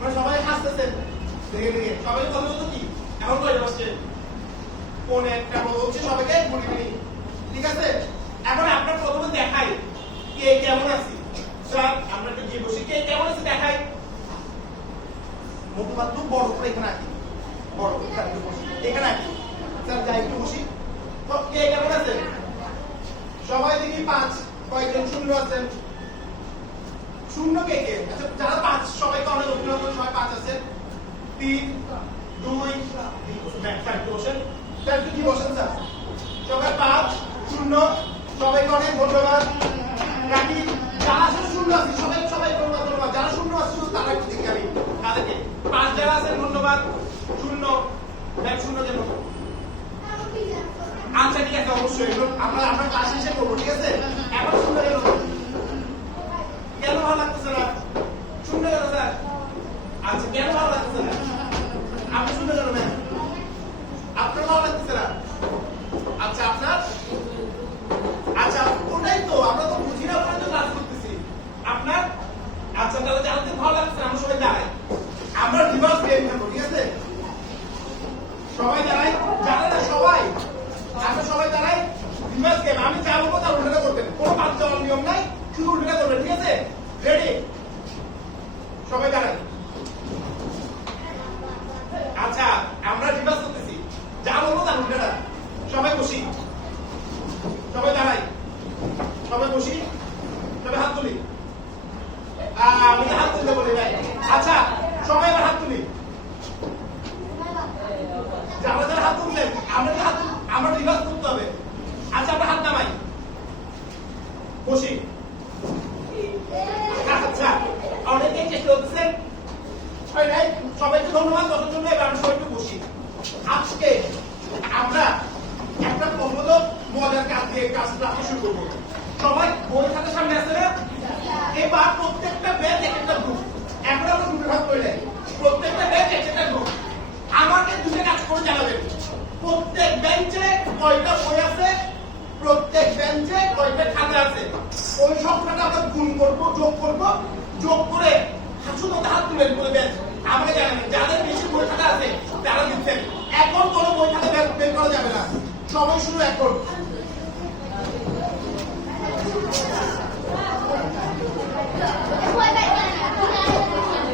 মানে সবাই হাসতেছেন দেখে দেখে সবাই কথা বলতো কি এখন কয়টা বাজছে কোন একটা বলছে সবাইকে গুড ইভিনিং ঠিক আছে এখন আপনার প্রথমে দেখাই কে কেমন আছি স্যার আমরা একটু গিয়ে বসি কে কেমন আছে দেখাই মুখপাত্র বড় করে এখানে আছি বড় এখানে বসি এখানে আছি স্যার যাই একটু বসি তো কে কেমন আছে সবাই দেখি 5 কয়জন শূন্য আছেন শূন্য কে কে আচ্ছা যারা 5 সবাইকে অনেক অভিনন্দন সবাই 5 আছে 3 2 ব্যাক বসেন স্যার কি বসেন স্যার সবাই 5 শূন্য সবাইকে অনেক ধন্যবাদ রাখি যারা আসলে শূন্য আছে সবাই সবাই ধন্যবাদ যারা শূন্য আছে শুধু তারা একটু দেখি আমি তাদেরকে 5 যারা আছেন ধন্যবাদ শূন্য ব্যাক শূন্য যেন আচ্ছা ঠিক আছে অবশ্যই আমরা আমরা ক্লাস শেষে করব ঠিক আছে এখন শূন্য গেল কেন ভালো লাগতেছে না শূন্য গেল স্যার আচ্ছা কেন ভালো লাগতেছে না আপনি শূন্য গেল ম্যাম আপনার ভালো লাগতেছে না আচ্ছা আপনার আচ্ছা ওটাই তো আমরা তো বুঝি না বলে তো ক্লাস করতেছি আপনার আচ্ছা তাহলে জানতে ভালো লাগছে আমরা সবাই দাঁড়াই আমরা রিভার্স গেম খেলবো ঠিক আছে সবাই দাঁড়াই জানে না সবাই আমরা সবাই দাঁড়াই রিভার্স গেম আমি যা বলবো তার উল্টোটা করবেন কোনো বাদ দেওয়ার নিয়ম নাই শুধু উল্টোটা করবেন ঠিক আছে রেডি সবাই দাঁড়াই আচ্ছা আমরা রিভার্স করতেছি যা বলবো তার উল্টোটা সবাই বসি সবাই দাঁড়াই সবাই বসি সবাই হাত তুলি আমি হাত তুলতে বলি ভাই আচ্ছা সবাই এবার হাত তুলি যারা যারা হাত তুললেন আমরা রিভার্স করতে হবে আচ্ছা আমরা হাত নামাই বসি আচ্ছা অনেকেই চেষ্টা করতেছেন সবাইকে ধন্যবাদ দশের জন্য এবার আমরা সবাই একটু বসি আজকে আমরা একটা প্রবন্ধক মজার কাজ দিয়ে কাজটা শুরু করবো সবাই বই খাতার সামনে আছে না এবার প্রত্যেকটা ব্যাচ এক একটা গ্রুপ এখন আমরা দুটো ভাগ করে নেই প্রত্যেকটা ব্যাচ এক একটা গ্রুপ আমাকে দুটো কাজ করে জানাবেন প্রত্যেক বেঞ্চে কয়টা বই আছে প্রত্যেক বেঞ্চে কয়টা খাতা আছে ওই সংখ্যাটা আমরা গুণ করব যোগ করে শুধু হাত তুলেন বলে বেঞ্চ আমাকে জানাবেন যাদের বেশি বই খাতা আছে তারা দিচ্ছেন এখন কোনো বই খাতা বের করা যাবে না সবাই শুধু এখন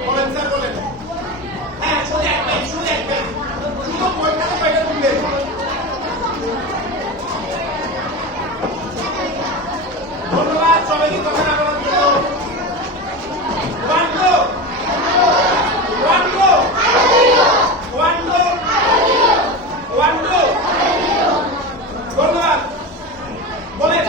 বলেন স্যার বলেন হ্যাঁ শুধু একবার শুধু বই খাতা কয়টা তুলবেন ধন্যবাদ সবাইকে কথা না বলার জন্য ধন্যবাদ বলেন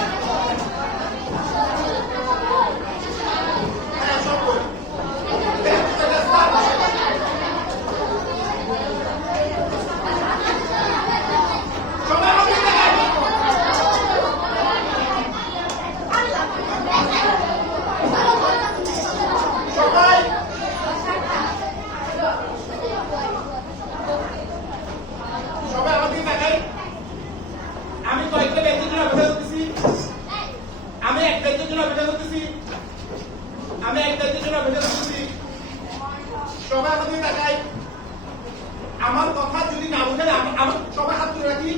আমার কথা যদি না বুঝেন আমার সবাই হাত তুলে রাখি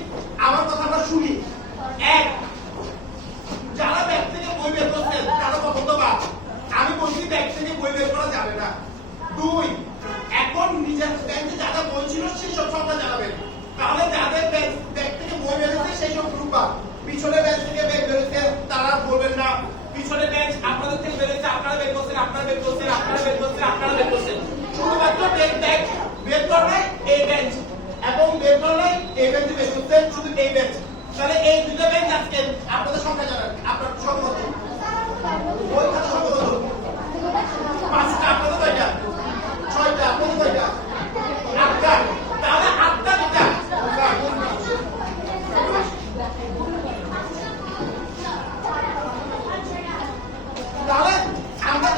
আমার কথা আমরা শুনি এক যারা ব্যাগ থেকে বই বের করছেন তারা কতবার আমি বলছি ব্যাগ থেকে বই বের করা যাবে না দুই এখন নিজের ব্যাংকে যারা বই ছিল সেই সব সংখ্যা জানাবেন তাহলে যাদের ব্যাগ থেকে বই বেরোচ্ছে সেই সব গ্রুপ পিছনে ব্যাগ থেকে ব্যাগ বেরোচ্ছে তারা বলবেন না পিছনে ব্যাগ আপনাদের থেকে বেরোচ্ছে আপনারা বের করছেন আপনারা বের করছেন আপনারা বের করছেন আপনারা বের করছেন শুধুমাত্র ব্যাগ বের করা নাই এই বেঞ্চ এবং বের করা নাই এই বেঞ্চে বের করছেন শুধু এই বেঞ্চ তাহলে এই দুটো বেঞ্চ আজকে আপনাদের সংখ্যা জানান আপনার সংখ্যা কত ওই খাতা সংখ্যা কত 5টা আপনাদের কয়টা 6টা আপনাদের কয়টা 8টা তাহলে 8টা দিটা তাহলে আমরা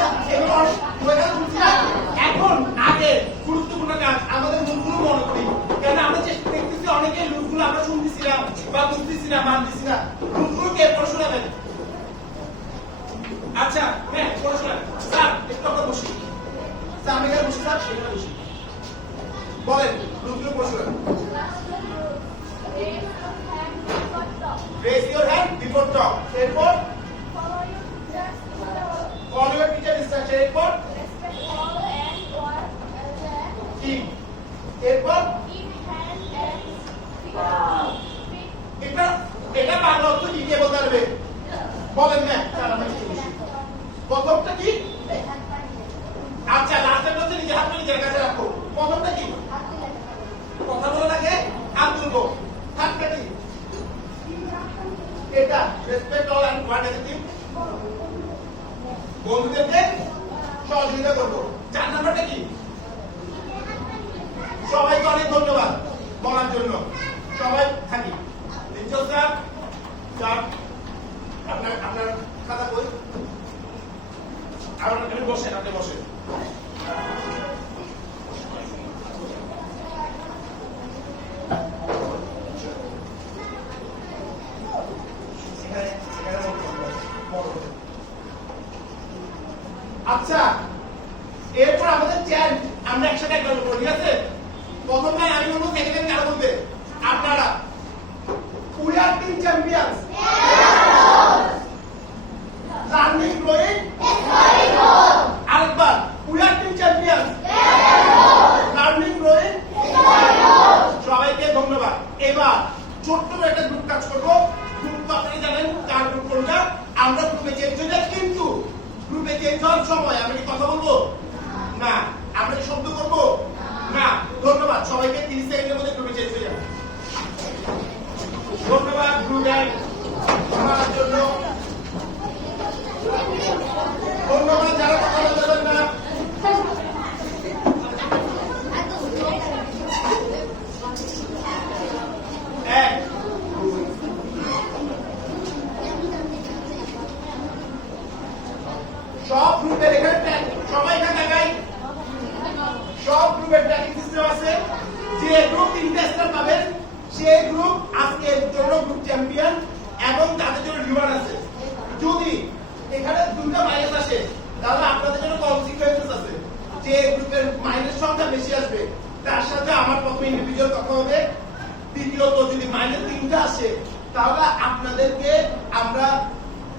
এখন আগে গুরুত্বপূর্ণ কাজ আমাদের মুখগুলো মনে করি কেন আমরা চেষ্টা দেখতেছি অনেকে লুকগুলো আমরা শুনতেছিলাম বা বুঝতেছি না মানতেছি না লুকগুলো কে পড়ে শোনাবেন আচ্ছা হ্যাঁ পড়ে শোনাবেন স্যার একটু আমরা বসি স্যার আমি এখানে বসি স্যার সেখানে বসি বলেন গ্রুপগুলো প্রশ্ন raise your hand before talk এরপর follow your teacher instruction এরপর keep এরপর এটা এটা বাংলা অর্থ কি কে বলতে পারবে বলেন না স্যার আমি কি বলছি প্রথমটা কি আচ্ছা লাস্টের হচ্ছে নিজে হাত নিজের কাছে রাখো প্রথমটা কি কথা বলা লাগে হাত তুলবো থার্ডটা কি এটা respect all and what is it বন্ধুদেরকে সহযোগিতা করবো 4 নাম্বারটা কি সবাইকে অনেক ধন্যবাদ বলার জন্য সবাই থাকি নিশ্চয় স্যার স্যার আপনার খাতা কই আপনি বসেন আপনি বসেন আচ্ছা এরপর আমাদের চ্যালেঞ্জ আমরা একসাথে একবার করব ঠিক আছে প্রথমে আমি বলবো সেকেন্ড টাইম কারা বলবে আপনারা we are team champions learning growing আরেকবার we are team champions learning growing সবাইকে ধন্যবাদ এবার ছোট্ট একটা গ্রুপ কাজ করব গ্রুপ তো আপনারা জানেন কার গ্রুপ কোনটা আমরা গ্রুপে চেঞ্জ হয়ে যাই কিন্তু গ্রুপে চেঞ্জ হওয়ার সময় আমরা কি কথা বলবো না আমরা কি শব্দ করব না ধন্যবাদ সবাইকে 30 সেকেন্ডের মধ্যে গ্রুপে চেঞ্জ হয়ে যাবে ধন্যবাদ গ্রুপে আমার জন্য ধন্যবাদ যারা কথা বলতে না এক সব গ্রুপের এখানে সবাই এখানে দেখাই সব গ্রুপের ট্র্যাকিং সিস্টেম আছে যে গ্রুপ 3টা স্টার পাবেন সেই গ্রুপ আজকের জন্য গ্রুপ চ্যাম্পিয়ন এবং তাদের জন্য রিওয়ার্ড আছে যদি এখানে 2টা মাইনাস আসে তাহলে আপনাদের জন্য কনসিকুয়েন্সেস আছে যে গ্রুপের মাইনাস সংখ্যা বেশি আসবে তার সাথে আমার প্রথমে ইন্ডিভিজুয়াল কথা হবে দ্বিতীয়ত যদি মাইনাস 3টা আসে তাহলে আপনাদেরকে আমরা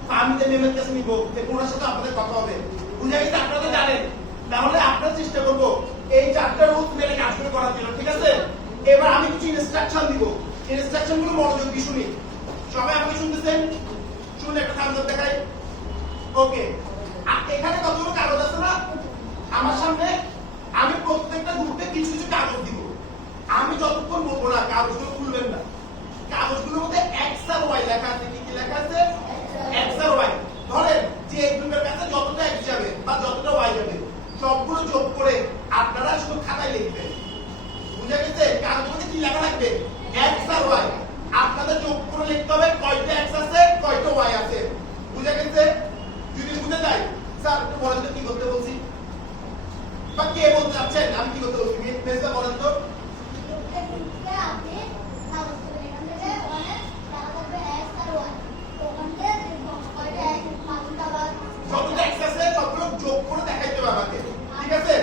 ফার্মিতে মেমের কাছে নিব যে কোনার সাথে আপনাদের কথা হবে বুঝা গেছে আপনারা জানেন তাহলে আপনারা চেষ্টা করব এই 4টা রুলস মেনে কাজ করে করার জন্য ঠিক আছে এবার আমি কিছু ইনস্ট্রাকশন দিব ইনস্ট্রাকশনগুলো মনোযোগ দিয়ে শুনি সবাই আমাকে শুনতেছেন শুনে একটা থাম্বস আপ দেখাই ওকে এখানে কতগুলো কাগজ আছে না আমার সামনে আমি প্রত্যেকটা গ্রুপে কিছু কিছু কাগজ দিব আমি যতক্ষণ বলবো না কাগজগুলো খুলবেন না কাগজগুলোর মধ্যে এক্স আর ওয়াই লেখা আছে কি কি লেখা আছে এক্স আর ওয়াই ধরেন যে এই গ্রুপের কাছে যতটা এক্স যাবে বা যতটা ওয়াই যাবে সবগুলো যোগ করে আপনারা শুধু খাতায় লিখবেন বুঝা গেছে কাগজের মধ্যে কি লেখা লাগবে এক্স আর ওয়াই আপনাদের যোগ করে লিখতে হবে কয়টা এক্স আছে কয়টা ওয়াই আছে বুঝা গেছে যদি বুঝে যায় স্যার একটু বলেন তো কি করতে বলছি বা কে বলতে চাচ্ছেন আমি কি করতে বলছি মেসটা বলেন তো যতটা এক্স আছে সবগুলো যোগ করে দেখাইতে হবে আমাকে ঠিক আছে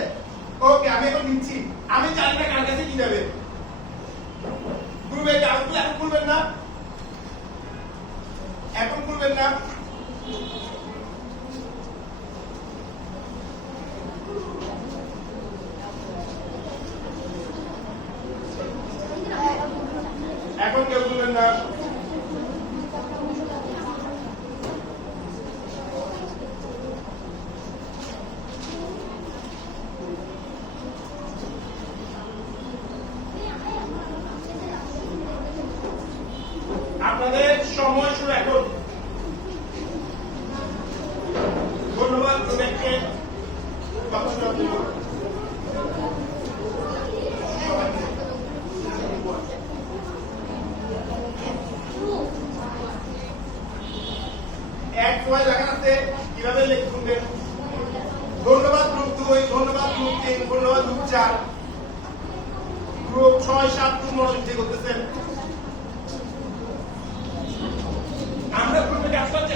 ওকে আমি এখন নিচ্ছি আমি জানি না কার কাছে কি যাবে গ্রুপে কাগজগুলো এখন খুলবেন না এখন খুলবেন না এখন কেউ খুলবেন না আপনাদের সময় শুরু এখন ধন্যবাদ প্রত্যেককে কথা শোনার জন্য এক্স ওয়াই লেখা আছে কিভাবে লিখবেন ধন্যবাদ গ্রুপ 2 ধন্যবাদ গ্রুপ 3 ধন্যবাদ গ্রুপ 4 গ্রুপ 6 7 খুব মনোযোগ দিয়ে করতেছেন আমরা গ্রুপে কাজ করার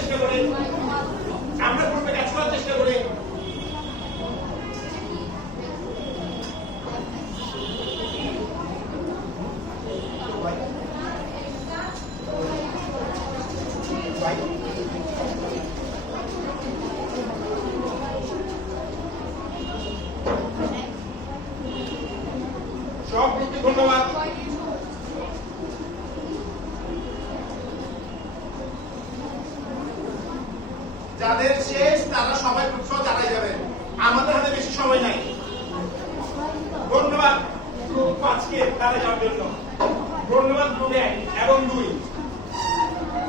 চেষ্টা করি সব গ্রুপকে ধন্যবাদ। যাদের শেষ তারা সবাই গ্রুপ সহ চালাই যাবেন, আমাদের হাতে বেশি সময় নাই। ধন্যবাদ গ্রুপ 5 কে চালাই যাওয়ার জন্য। ধন্যবাদ গ্রুপ 1 এবং 2।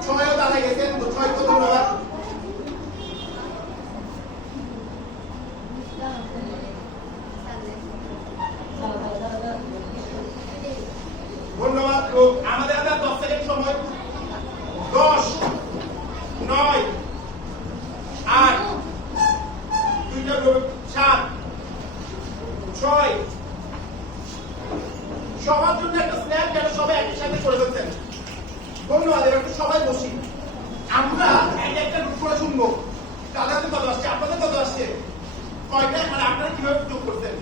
6ও চালাই গেছেন, তো 6 কে ধন্যবাদ। ধন্যবাদ গ্রুপ। আমাদের হাতে 10 সেকেন্ড সময়। 10 9 8 দুইটা গ্রুপ 7 6। সবার জন্য একটা স্ন্যাপ যেন সবাই একই সাথে করে ফেলছেন। ধন্যবাদ। এবার একটু সবাই বসি, আমরা একটা গ্রুপ করে শুনবো। তাদের কত আসছে, আপনাদের কত আসছে, কয়টা, মানে আপনারা কিভাবে যোগ করছেন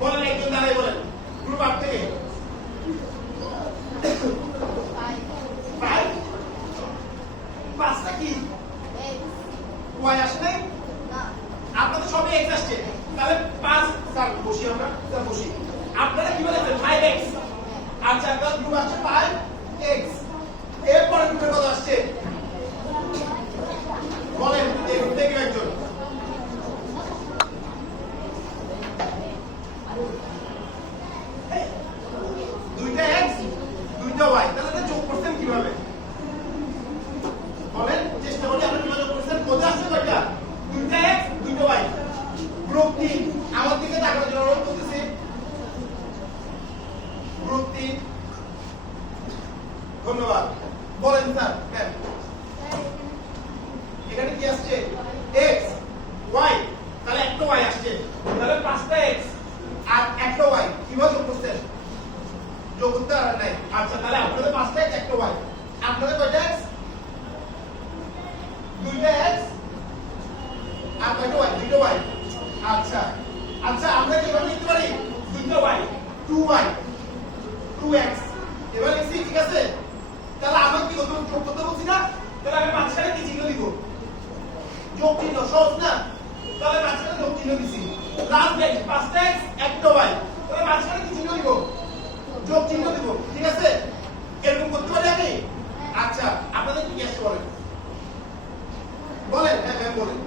বলেন। একজন দাঁড়াই বলেন গ্রুপ 8 থেকে। 5টা কি ওয়াই আসে নাই? আপনাদের সবই এক্স আসছে, তাহলে 5 স্যার বসি, আমরা স্যার বসি। আপনারা কি বলেছেন 5x? আচ্ছা, আপনার গ্রুপ আসছে 5x। এরপরে গ্রুপের কত আসছে বলেন, এই গ্রুপ থেকে একজন। দুইটা x দুইটা y, তাহলে এটা যোগ করছেন কিভাবে বলেন? চেষ্টা করি আমরা কিভাবে যোগ করছেন। কোথায় আসছে কয়টা? দুইটা x দুইটা y। গ্রুপ 3 আমার দিকে তাকানোর জন্য অনুরোধ করতেছি। গ্রুপ 3 ধন্যবাদ। বলেন স্যার ম্যাম, এখানে কি আসছে? x y, তাহলে একটা y আসছে, তাহলে 5টা x আর একটা y। কিভাবে যোগ করছেন? যোগ করতে আর নাই। আচ্ছা, তাহলে আপনাদের 5টা x একটা y, আপনাদের কয়টা x? দুইটা x আর কয়টা y? দুইটা y। আচ্ছা আচ্ছা, আমরা কিভাবে লিখতে পারি? দুইটা y 2y 2x। এবার লিখছি, ঠিক আছে? তাহলে আমরা কি করতে, যোগ করতে বলছি না? তাহলে আমি মাঝখানে কি চিহ্ন দিব? যোগ চিহ্ন, সহজ না? তাহলে মাঝখানে যোগ চিহ্ন দিছি। লাস্ট দেখ 5টা x একটা y, তাহলে মাঝখানে কি চিহ্ন দিব? যোগ চিহ্ন দিব, ঠিক আছে? এরকম করতে পারি আমি? আচ্ছা, আপনাদের কি আসছে বলেন বলেন। হ্যাঁ ম্যাম বলেন।